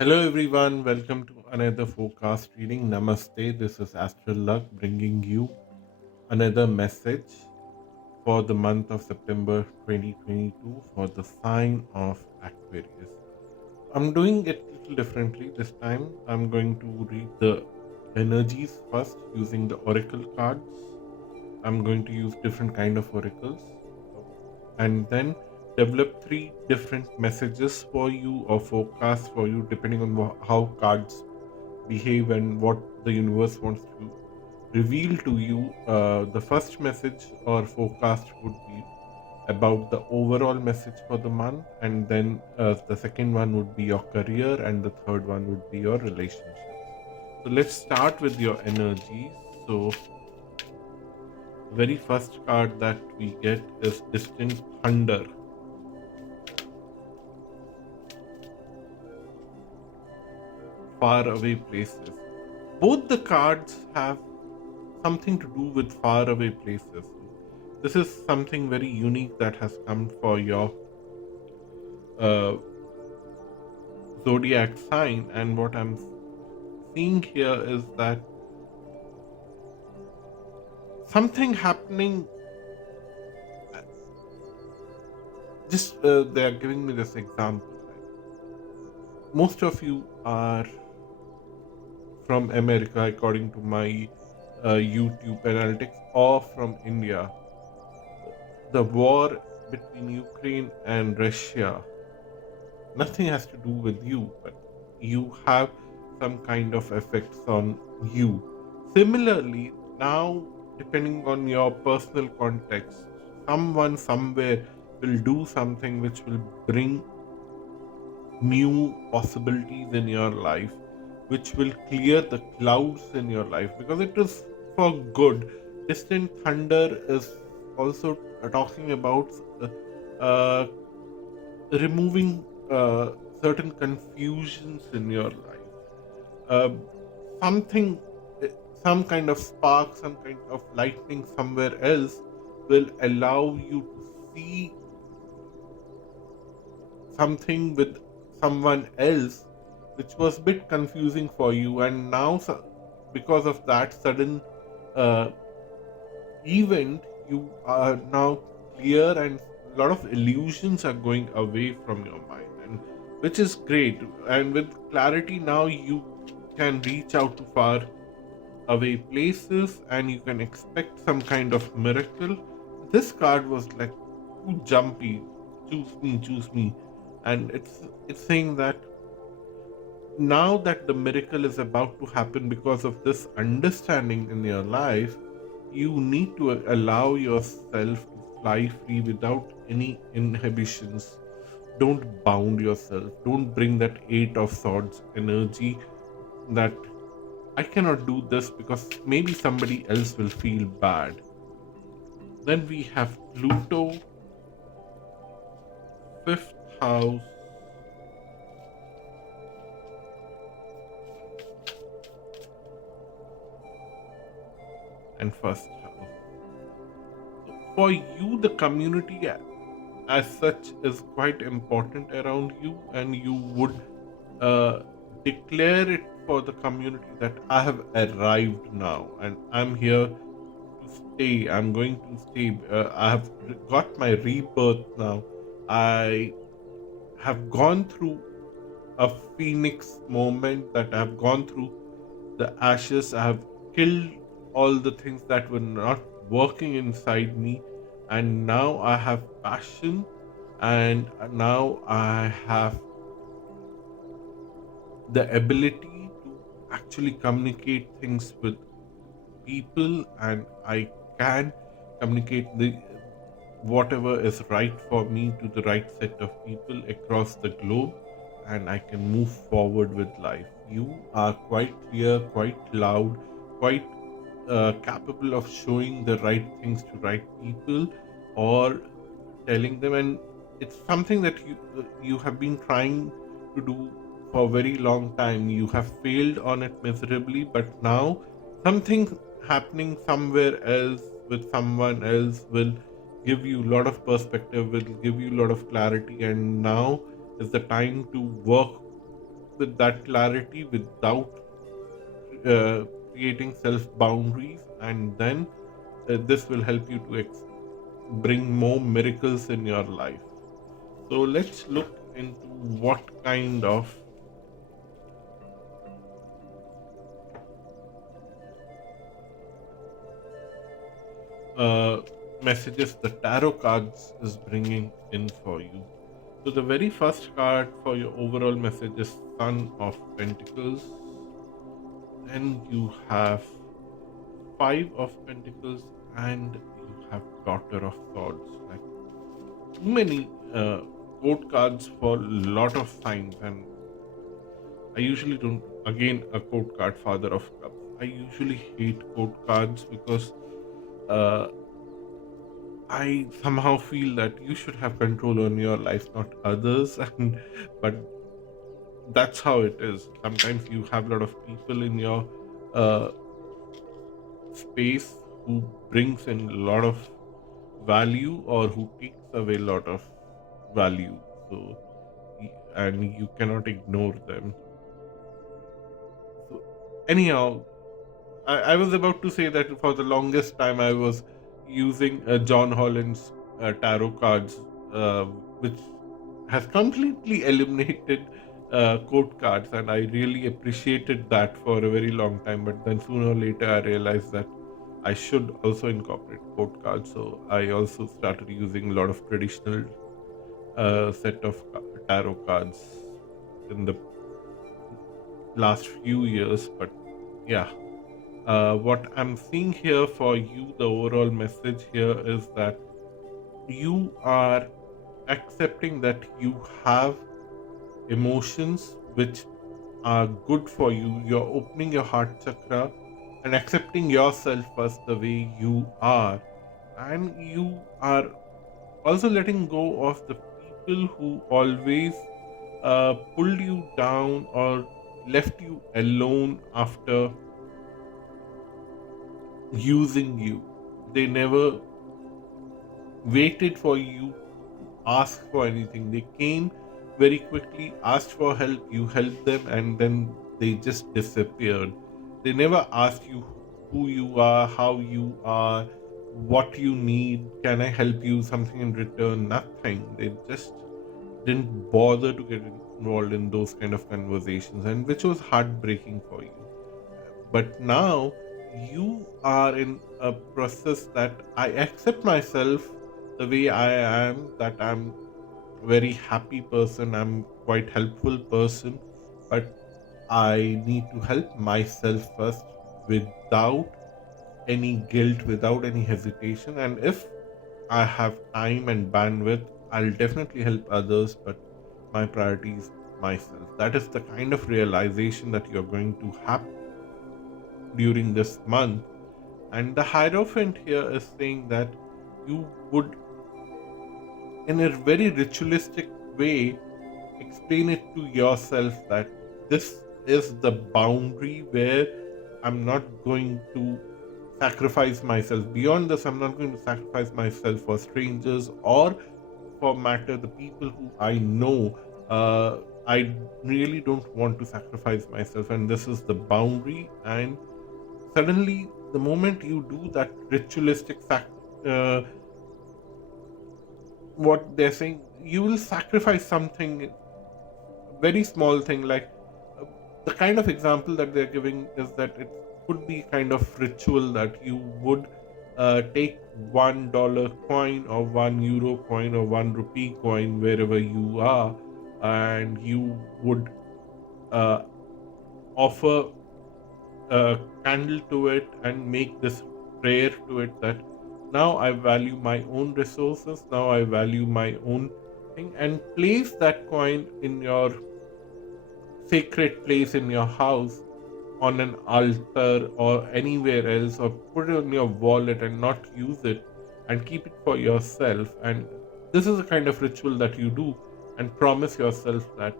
Hello everyone, welcome to another forecast reading. Namaste, this is Astral Luck bringing you another message for the month of September 2022 for the sign of Aquarius. I'm doing it a little differently this time. I'm going to read the energies first using the oracle cards. I'm going to use different kind of oracles and then develop three different messages for you or forecasts for you depending on how cards behave and what the universe wants to reveal to you. The first message or forecast would be about the overall message for the month, and then the second one would be your career, and the third one would be your relationships. So let's start with your energies. So the very first card that we get is Distant Thunder. Far away places. Both the cards have something to do with far away places. This is something very unique that has come for your uh, zodiac sign, and what I'm seeing here is that something happening. uh, Just they are giving me this example. Like most of you are from America, according to my YouTube analytics, or from India. The war between Ukraine and Russia, nothing has to do with you, but you have some kind of effects on you. Similarly, now, depending on your personal context, someone somewhere will do something which will bring new possibilities in your life, which will clear the clouds in your life because it is for good. Distant thunder is also talking about uh, uh, removing certain confusions in your life. Uh, something, some kind of spark, some kind of lightning somewhere else will allow you to see something with someone else which was a bit confusing for you, and now because of that sudden uh, event, you are now clear and a lot of illusions are going away from your mind, and which is great. And with clarity now you can reach out to far away places and you can expect some kind of miracle. This card was like too jumpy, choose me, and it's saying that now that the miracle is about to happen because of this understanding in your life, you need to allow yourself to fly free without any inhibitions. Don't bound yourself. Don't bring that Eight of Swords energy that I cannot do this because maybe somebody else will feel bad. Then we have Pluto, fifth house, and first house. So for you, the community as such is quite important around you, and you would uh, declare it for the community that I have arrived now and I'm here to stay. I'm going to stay. I have got my rebirth now. I have gone through a phoenix moment, that I have gone through the ashes. I have killed all the things that were not working inside me, and now I have passion, and now I have the ability to actually communicate things with people, and I can communicate the whatever is right for me to the right set of people across the globe, and I can move forward with life. You are quite clear, quite loud, quite capable of showing the right things to right people or telling them, and it's something that you have been trying to do for a very long time. You have failed on it miserably, but now something happening somewhere else with someone else will give you a lot of perspective, will give you a lot of clarity, and now is the time to work with that clarity without creating self boundaries, and then this will help you to bring more miracles in your life. So let's look into what kind of uh, messages the tarot cards is bringing in for you. So the very first card for your overall message is Sun of Pentacles. Then you have Five of Pentacles, and you have Daughter of Swords. Like too many court cards for a lot of signs, and I usually don't. Again, a court card, Father of Cups. I usually hate court cards because uh, I somehow feel that you should have control on your life, not others. And but that's how it is. Sometimes you have a lot of people in your uh, space who brings in a lot of value or who takes away a lot of value. So and you cannot ignore them. So anyhow, I was about to say that for the longest time I was using John Holland's tarot cards, uh, which has completely eliminated court cards, and I really appreciated that for a very long time. But then sooner or later, I realized that I should also incorporate court cards. So I also started using a lot of traditional set of tarot cards in the last few years. But yeah, what I'm seeing here for you, the overall message here is that you are accepting that you have emotions which are good for you. You're opening your heart chakra and accepting yourself as the way you are. And you are also letting go of the people who always pulled you down or left you alone after using you. They never waited for you to ask for anything. They came very quickly, asked for help, you helped them, and then they just disappeared. They never asked you who you are, how you are, what you need, can I help you, something in return, nothing. They just didn't bother to get involved in those kind of conversations, and which was heartbreaking for you. But now you are in a process that I accept myself the way I am, that I'm a very happy person, I'm quite helpful person, but I need to help myself first without any guilt, without any hesitation. And if I have time and bandwidth, I'll definitely help others, but my priority is myself. That is the kind of realization that you're going to have during this month. And the Hierophant here is saying that you would, in a very ritualistic way, explain it to yourself that this is the boundary where I'm not going to sacrifice myself. Beyond this, I'm not going to sacrifice myself for strangers or, for matter, the people who I know. I really don't want to sacrifice myself, and this is the boundary. And suddenly, the moment you do that ritualistic uh, what they're saying, you will sacrifice something, very small thing. Like uh, the kind of example that they're giving is that it could be kind of ritual that you would take $1 coin or €1 coin or €1 coin wherever you are, and you would uh, offer a candle to it and make this prayer to it that now I value my own resources, now I value my own thing, and place that coin in your sacred place in your house, on an altar or anywhere else, or put it on your wallet and not use it and keep it for yourself. And this is a kind of ritual that you do, and promise yourself that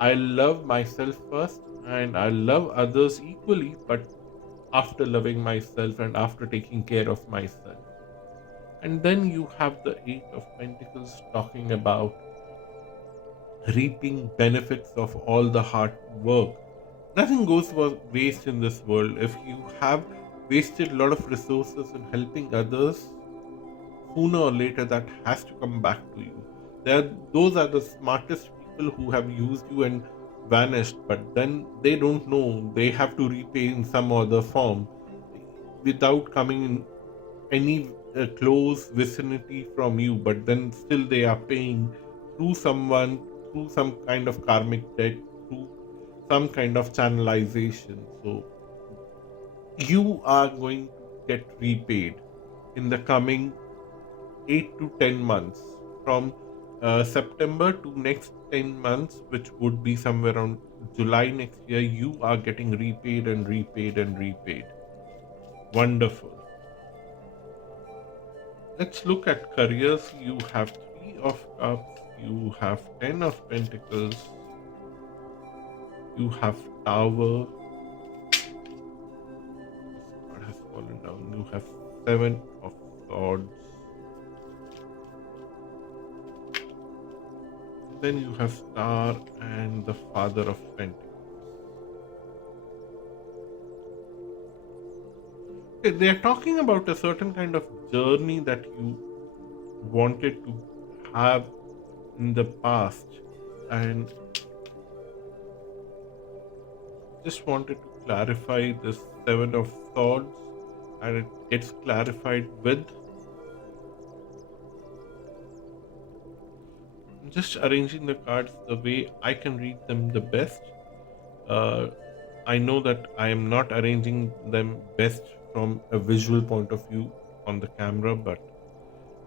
I love myself first and I love others equally, but after loving myself and after taking care of myself. And then you have the Eight of Pentacles talking about reaping benefits of all the hard work. Nothing goes for waste in this world. If you have wasted a lot of resources in helping others, sooner or later that has to come back to you. Those are the smartest people who have used you and vanished, but then they don't know they have to repay in some other form without coming in any close vicinity from you, but then still they are paying through someone, through some kind of karmic debt, through some kind of channelization. So you are going to get repaid in the coming 8 to 10 months, from September to next 10 months, which would be somewhere around July next year. You are getting repaid and repaid and repaid. Wonderful. Let's look at careers. You have 3 of cups, you have 10 of pentacles, you have tower. This card has fallen down. You have 7 of swords. Then you have star and the father of pentacles. Okay, they are talking about a certain kind of journey that you wanted to have in the past, and just wanted to clarify this 7 of swords, and it gets clarified with, I'm just arranging the cards the way I can read them the best. uh, I know that I am not arranging them best from a visual point of view on the camera, but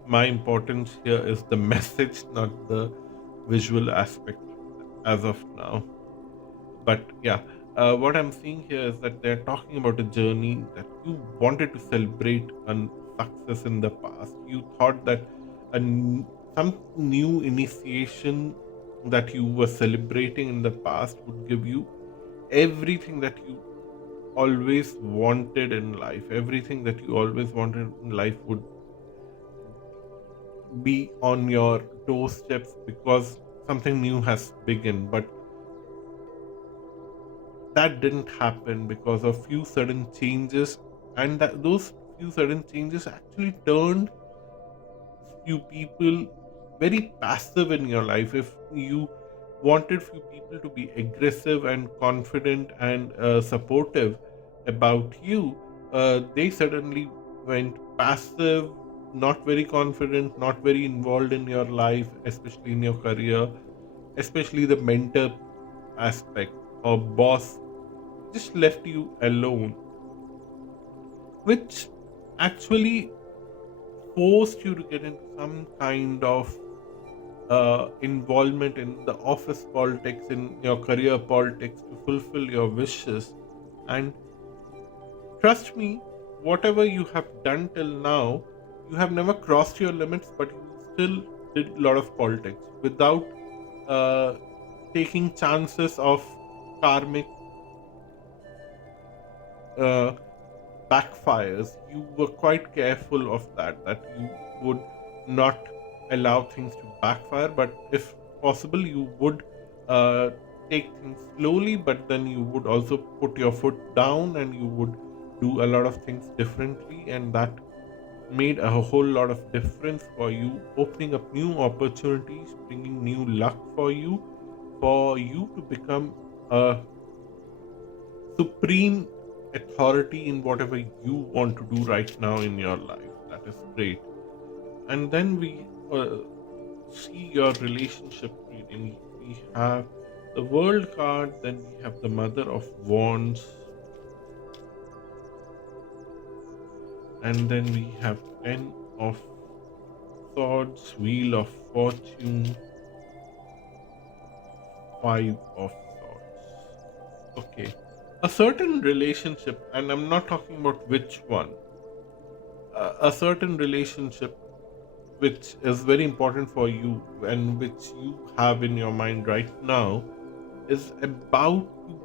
my importance here is the message, not the visual aspect as of now. But yeah, what I'm seeing here is that they're talking about a journey that you wanted to celebrate a success in the past. You thought that some new initiation that you were celebrating in the past would give you everything that you always wanted in life. Everything that you always wanted in life would be on your doorsteps because something new has begun. But that didn't happen because of few sudden changes, and those few sudden changes actually turned few people very passive in your life. If you wanted few people to be aggressive and confident and supportive about you, they suddenly went passive, not very confident, not very involved in your life, especially in your career, especially the mentor aspect or boss just left you alone, which actually forced you to get into some kind of involvement in the office politics, in your career politics, to fulfill your wishes. And trust me, whatever you have done till now, you have never crossed your limits, but you still did a lot of politics without uh, taking chances of karmic uh, backfires. You were quite careful of that you would not allow things to backfire, but if possible, you would uh, take things slowly, but then you would also put your foot down and you would do a lot of things differently, and that made a whole lot of difference for you, opening up new opportunities, bringing new luck for you to become a supreme authority in whatever you want to do right now in your life. That is great. And then we see your relationship reading. We have the world card, then we have the mother of wands, and then we have 10 of swords, wheel of fortune, 5 of swords. Okay, a certain relationship, and I'm not talking about which one, a certain relationship which is very important for you and which you have in your mind right now is about to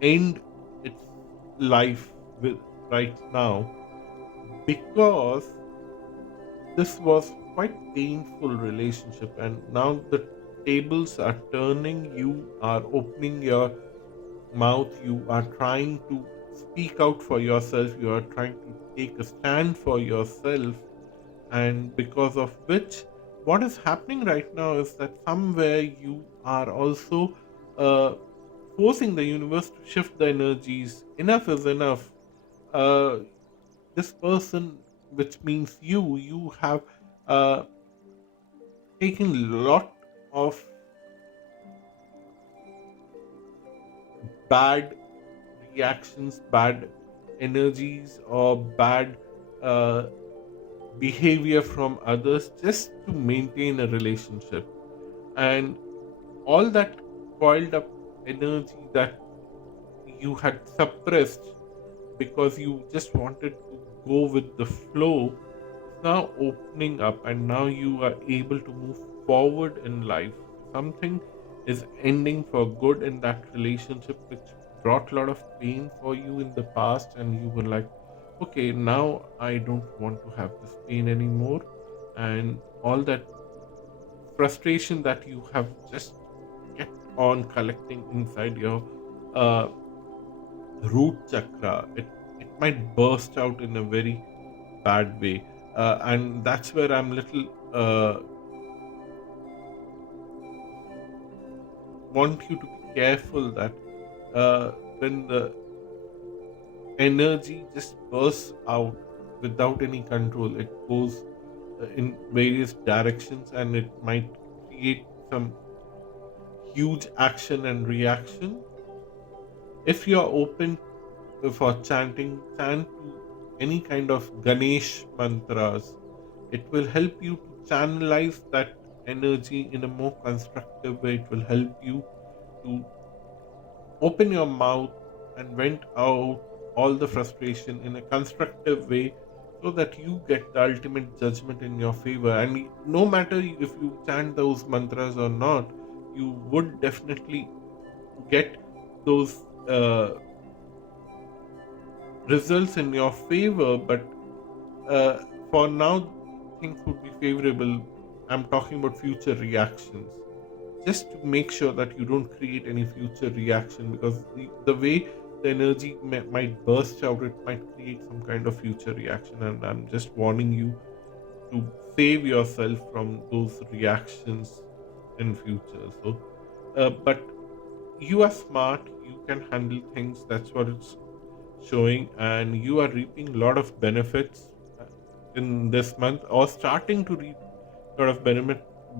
end its life with right now, because this was quite painful relationship, and now the tables are turning, you are opening your mouth, you are trying to speak out for yourself, you are trying to take a stand for yourself, and because of which, what is happening right now is that somewhere you are also uh, forcing the universe to shift the energies. Enough is enough. uh, this person, which means you have uh, taken lot of bad reactions, bad energies, or bad uh, behavior from others just to maintain a relationship. And all that coiled up energy that you had suppressed because you just wanted to go with the flow is now opening up, and now you are able to move forward in life. Something is ending for good in that relationship, which brought a lot of pain for you in the past, and you were like, okay, now I don't want to have this pain anymore. And all that frustration that you have just kept on collecting inside your uh, root chakra, it might burst out in a very bad way. And that's where I'm little want you to be careful that when the energy just bursts out without any control, it goes in various directions, and it might create some huge action and reaction. If you're open for chanting, chant to any kind of Ganesh mantras. It will help you to channelize that energy in a more constructive way. It will help you to open your mouth and vent out all the frustration in a constructive way, so that you get the ultimate judgment in your favor. And no matter if you chant those mantras or not, you would definitely get those results in your favor. But uh, for now, things would be favorable. I'm talking about future reactions, just to make sure that you don't create any future reaction, because the way the energy might burst out, it might create some kind of future reaction. And I'm just warning you to save yourself from those reactions in future. So but you are smart, you can handle things, that's what it's showing, and you are reaping a lot of benefits in this month, or starting to reap a lot of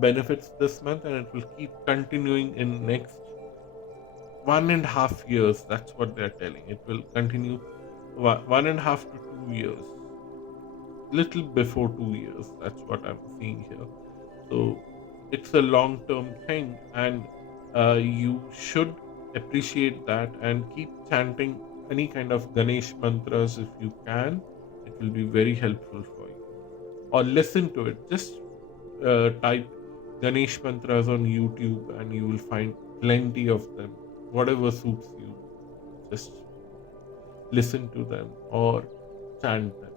benefits this month, and it will keep continuing in next 1.5 years. That's what they're telling. It will continue 1.5 to 2 years, little before 2 years. That's what I'm seeing here. So it's a long term thing, and you should appreciate that and keep chanting any kind of Ganesh mantras if you can. It will be very helpful for you. Or listen to it. Just type Ganesh mantras on YouTube and you will find plenty of them. Whatever suits you, just listen to them or chant them.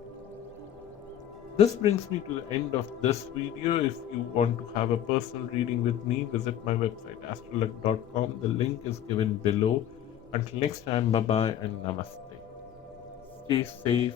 This brings me to the end of this video. If you want to have a personal reading with me, visit my website astralug.com. The link is given below. Until next time, bye bye and namaste. Stay safe,